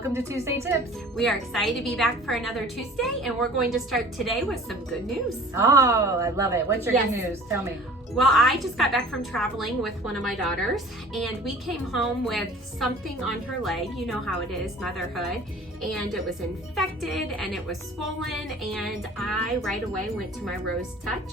welcome to Tuesday Tips. We are excited to be back for another Tuesday, and we're going to start today with some good news. Oh, I love it. What's your good news? Tell me. Well, I just got back from traveling with one of my daughters, and we came home with something on her leg. You know how it is, motherhood. And it was infected, and it was swollen, and I right away went to my Rose Touch.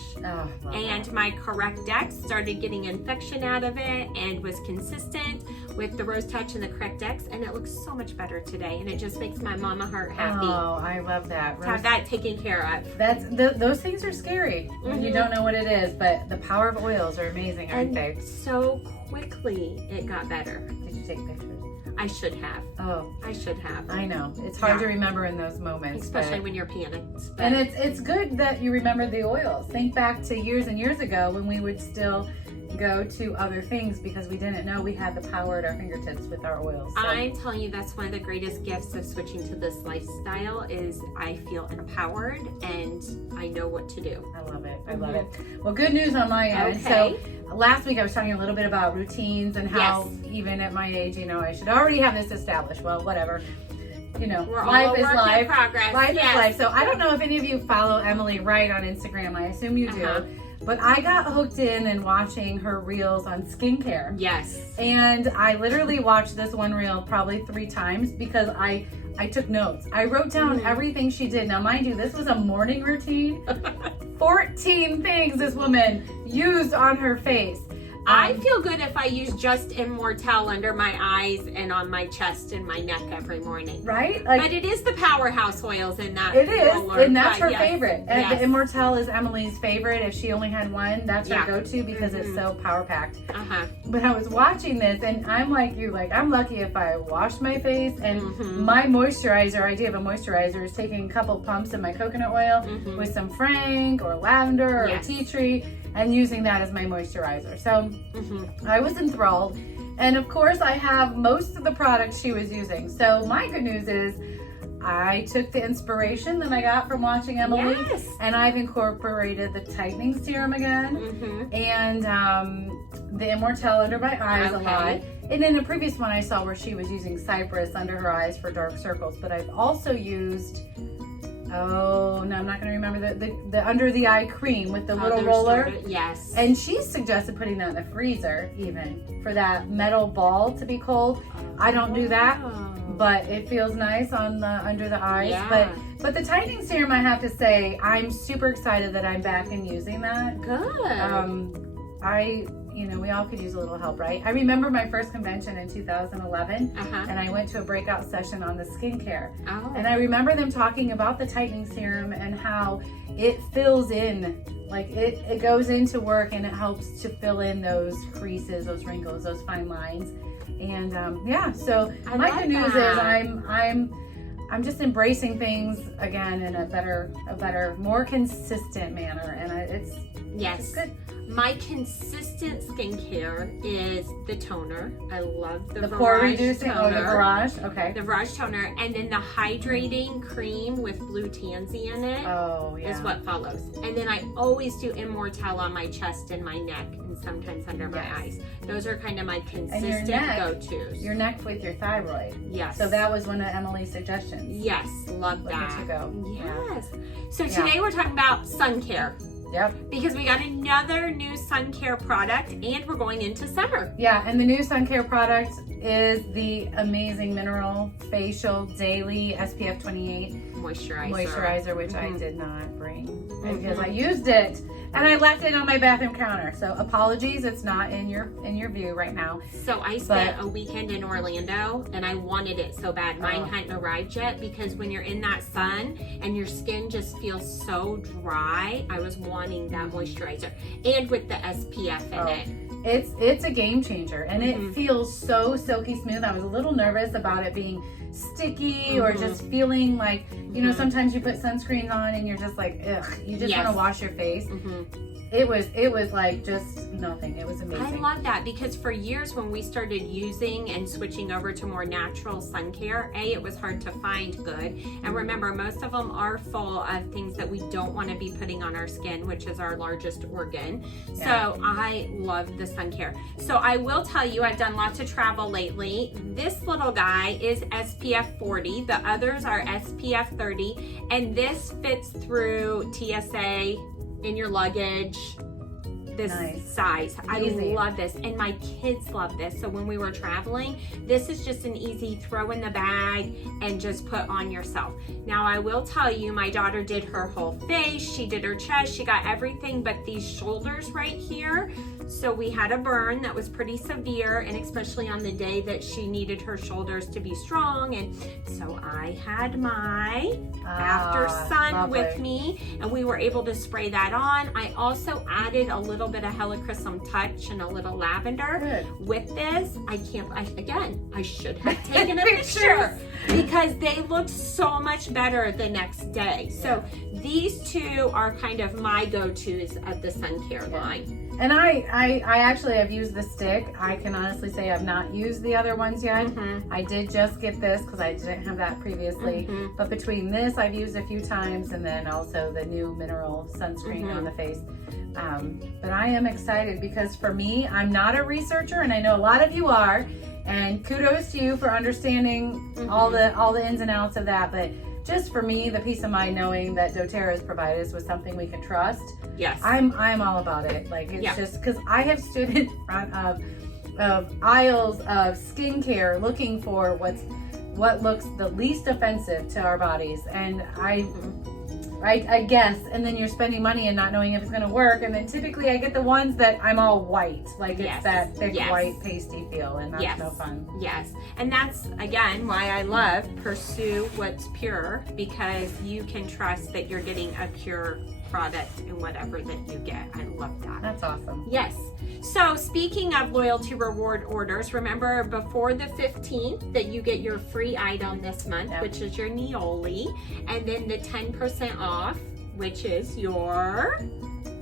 And my Correct-X started getting infection out of it and was consistent with the Rose Touch and the Correct-X, and it looks so much better today, and it just makes my mama heart happy. Oh, I love that. To have that taken care of. Those things are scary when you don't know what it is, but the power of oils are amazing, aren't they? So quickly it got better. Did you take pictures? I should have. Oh, I should have. I know. It's hard to remember in those moments. Especially when you're panicked. And it's good that you remember the oils. Think back to years and years ago when we would still go to other things because we didn't know we had the power at our fingertips with our oils. So. I'm telling you, that's one of the greatest gifts of switching to this lifestyle is I feel empowered and I know what to do. I love it. I love it. Well, good news on my end. Okay. So last week I was talking a little bit about routines and how even at my age, I should already have this established. Well, whatever. We're life all is life. In progress. Life is life. So I don't know if any of you follow Emily Wright on Instagram. I assume you do. But I got hooked in and watching her reels on skincare. Yes. And I literally watched this one reel probably 3 times because I took notes. I wrote down everything she did. Now, mind you, this was a morning routine. 14 things this woman used on her face. I feel good if I use just Immortelle under my eyes and on my chest and my neck every morning. Right? But it is the powerhouse oils in that. It is, roller, and that's her favorite. And yes. the Immortelle is Emily's favorite. If she only had one, that's her go-to because it's so power-packed. But I was watching this, and I'm like you, I'm lucky if I wash my face, and my moisturizer, I do have a moisturizer, is taking a couple pumps of my coconut oil with some Frank or lavender or tea tree, and using that as my moisturizer. So I was enthralled. And of course, I have most of the products she was using. So my good news is I took the inspiration that I got from watching Emily, and I've incorporated the tightening serum again, and the Immortelle under my eyes a lot. And in the previous one I saw where she was using Cypress under her eyes for dark circles, but I've also used I'm not going to remember the under the eye cream with the little roller. Yes. And she suggested putting that in the freezer even for that metal ball to be cold. I don't do that, but it feels nice on the under the eyes. Yeah. But the tightening serum, I have to say, I'm super excited that I'm back and using that. Good. We all could use a little help, right? I remember my first convention in 2011, and I went to a breakout session on the skincare. And I remember them talking about the tightening serum and how it fills in, it goes into work and it helps to fill in those creases, those wrinkles, those fine lines. And so my good news is I'm just embracing things again in a better, more consistent manner, and it's good. My consistent skincare is the toner. I love the pore reducing toner. The Virage, okay. The Virage toner, and then the hydrating cream with blue tansy in it is what follows. And then I always do Immortelle on my chest and my neck, and sometimes under my eyes. Those are kind of my consistent go-tos. Your neck with your thyroid. Yes. So that was one of Emily's suggestions. Yes, love that. Look at you go. Yes. So today we're talking about sun care. Yep. Because we got another new sun care product and we're going into summer. Yeah, and the new sun care product is the amazing Mineral Facial Daily SPF 28 moisturizer, which I did not bring because I used it and I left it on my bathroom counter. So apologies, it's not in your view right now. So I spent a weekend in Orlando and I wanted it so bad. Mine hadn't arrived yet because when you're in that sun and your skin just feels so dry, I was wanting that moisturizer and with the SPF in it. It's a game changer and it feels so silky smooth. I was a little nervous about it being sticky or just feeling like, You know, sometimes you put sunscreen on and you're just like, ugh, you just want to wash your face. It was like just nothing. It was amazing. I love that because for years when we started using and switching over to more natural sun care, it was hard to find good. And remember, most of them are full of things that we don't want to be putting on our skin, which is our largest organ. Yeah. So I love the sun care. So I will tell you, I've done lots of travel lately. This little guy is SPF 40. The others are SPF 30. And this fits through TSA in your luggage, this size. Easy. I love this, and my kids love this. So when we were traveling, this is just an easy throw in the bag and just put on yourself. Now I will tell you, my daughter did her whole face, she did her chest, she got everything but these shoulders right here. So we had a burn that was pretty severe, and especially on the day that she needed her shoulders to be strong. And so I had my After Sun with me, and we were able to spray that on. I also added a little bit of Helichrysum Touch and a little lavender with this. I should have taken a picture because they looked so much better the next day. So these two are kind of my go-tos of the sun care line. And I actually have used the stick. I can honestly say I've not used the other ones yet. I did just get this because I didn't have that previously. But between this, I've used a few times, and then also the new mineral sunscreen on the face. But I am excited because for me, I'm not a researcher, and I know a lot of you are. And kudos to you for understanding all the ins and outs of that. But just for me, the peace of mind knowing that doTERRA has provided us with something we can trust. Yes. I'm all about it. Like, it's just because I have stood in front of aisles of skincare looking for what looks the least offensive to our bodies. And I guess, and then you're spending money and not knowing if it's going to work. And then typically I get the ones that I'm all white, like it's that thick white pasty feel, and that's no fun. Yes, and that's again why I love Pursue What's Pure, because you can trust that you're getting a pure product in whatever that you get. I love that. That's awesome. Yes. So speaking of loyalty reward orders, remember before the 15th that you get your free item this month, which is your Neoli, and then the 10% off, which is your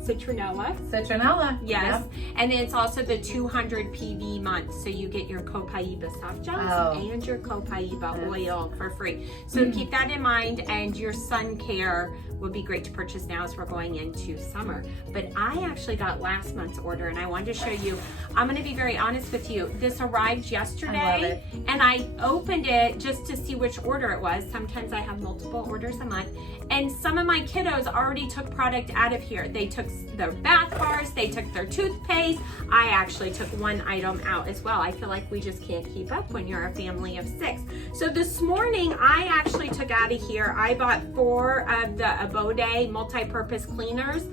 Citronella. Yes. And then it's also the 200 PV month. So you get your Copaiba soft gels and your Copaiba oil for free. So keep that in mind, and your sun care would be great to purchase now as we're going into summer. But I actually got last month's order, and I wanted to show you. I'm going to be very honest with you. This arrived yesterday, and I opened it just to see which order it was. Sometimes I have multiple orders a month, and some of my kiddos already took product out of here. They took their bath bars, they took their toothpaste. I actually took one item out as well. I feel like we just can't keep up when you're a family of 6. So this morning, I actually took out of here, I bought 4 of the Abode multi-purpose cleaners.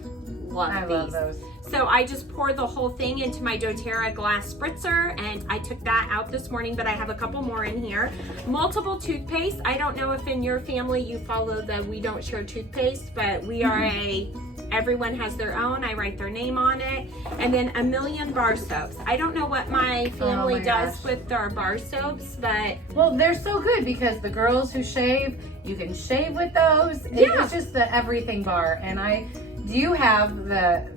Love those. So I just poured the whole thing into my doTERRA glass spritzer, and I took that out this morning, but I have a couple more in here. Multiple toothpaste. I don't know if in your family you follow the We Don't Share toothpaste, but we are everyone has their own. I write their name on it. And then a million bar soaps. I don't know what my family does with their bar soaps, but... Well, they're so good because the girls who shave, you can shave with those. It's just the everything bar. And do you have the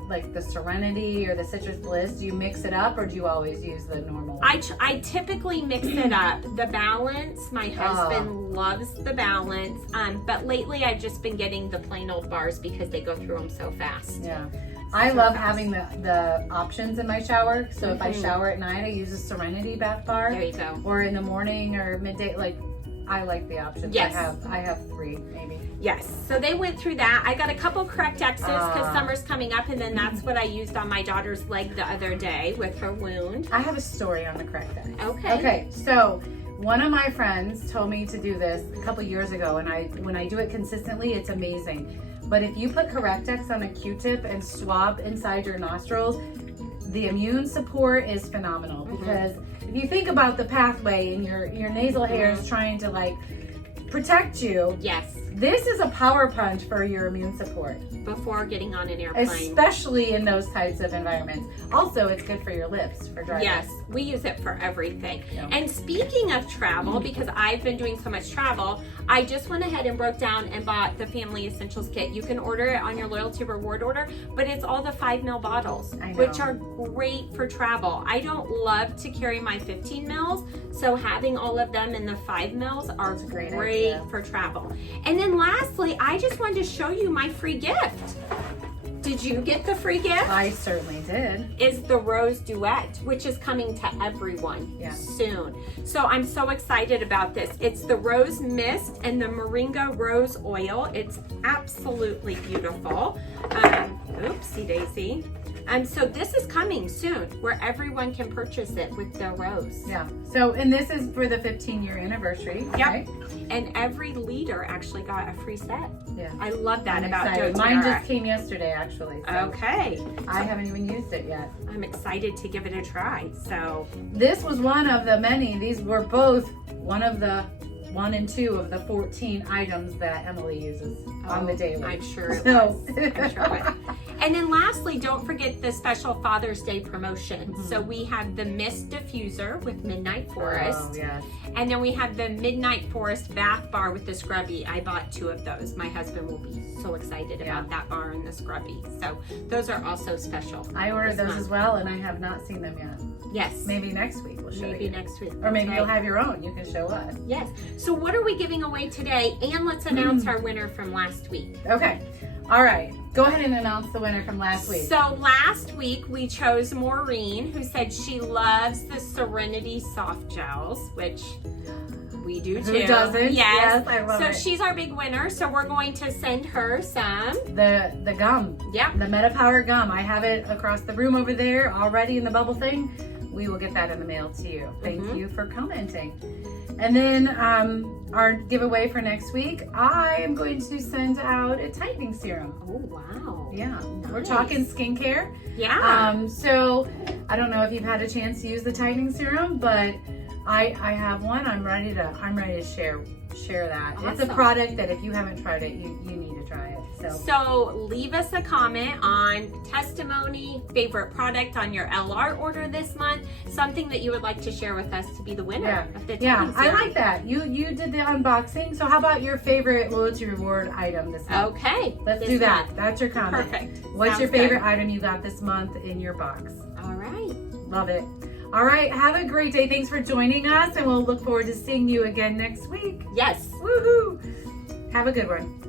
Serenity or the Citrus Bliss? Do you mix it up, or do you always use the normal? I typically mix it up. The Balance, my husband loves the Balance, but lately I've just been getting the plain old bars because they go through them so fast. Yeah. I love having the options in my shower. So if I shower at night, I use a Serenity bath bar. There you go. Or in the morning or midday, I like the options. Yes. I have 3 maybe. Yes. So they went through that. I got a couple Correct-X's because summer's coming up, and then that's what I used on my daughter's leg the other day with her wound. I have a story on the Correct-X. Okay. So one of my friends told me to do this a couple years ago, and when I do it consistently, it's amazing. But if you put Correct-X on a Q-tip and swab inside your nostrils, the immune support is phenomenal. Because if you think about the pathway and your nasal hairs trying to protect you. Yes. This is a power punch for your immune support. Before getting on an airplane. Especially in those types of environments. Also, it's good for your lips, for dry Yes, lips. we use it for everything. Yeah. And speaking of travel, because I've been doing so much travel, I just went ahead and broke down and bought the Family Essentials Kit. You can order it on your loyalty reward order, but it's all the 5 ml bottles, which are great for travel. I don't love to carry my 15 mils, so having all of them in the 5 mils are great for travel. And then lastly, I just wanted to show you my free gift. Did you get the free gift? I certainly did. Is the Rose Duet, which is coming to everyone soon. So I'm so excited about this. It's the Rose Mist and the Moringa Rose Oil. It's absolutely beautiful. Oopsie daisy. So this is coming soon where everyone can purchase it with their rose. Yeah. So, and this is for the 15-year anniversary, right? And every leader actually got a free set. Yeah. I love that I'm about excited. doTERRA. Mine just came yesterday, actually. So okay. I haven't even used it yet. I'm excited to give it a try. So this was one of the many. These were both one and two of the 14 items that Emily uses on the daily. I'm sure it was. I'm sure it was. And then lastly, don't forget the special Father's Day promotion. So we have the Mist Diffuser with Midnight Forest. Oh, yes. And then we have the Midnight Forest Bath Bar with the Scrubby. I bought 2 of those. My husband will be so excited about that bar and the Scrubby. So those are also special. I ordered those as well, and I have not seen them yet. Yes. Maybe next week we'll show you. Maybe next week. Or maybe you'll have your own. You can show us. Yes. So what are we giving away today? And let's announce our winner from last week. Okay. All right. Go ahead and announce the winner from last week. So last week we chose Maureen, who said she loves the Serenity soft gels, which we do too. Who doesn't? Yes, I love it. So she's our big winner. So we're going to send her some. The gum. Yeah. The MetaPower gum. I have it across the room over there already in the bubble thing. We will get that in the mail to you. Thank you for commenting. And then our giveaway for next week, I am going to send out a tightening serum. Oh, wow. Yeah. Nice. We're talking skincare. Yeah. So I don't know if you've had a chance to use the tightening serum, but I have one. I'm ready to share that. Awesome. It's a product that if you haven't tried it, you need to try it. So leave us a comment on testimony, favorite product on your LR order this month, something that you would like to share with us to be the winner of the tightening serum. I like that. You did the unboxing. So how about your favorite loyalty reward item this month? Okay. Let's do that. That's your comment. Perfect. What's your favorite item you got this month in your box? All right. Love it. All right. Have a great day. Thanks for joining us, and we'll look forward to seeing you again next week. Yes. Woohoo. Have a good one.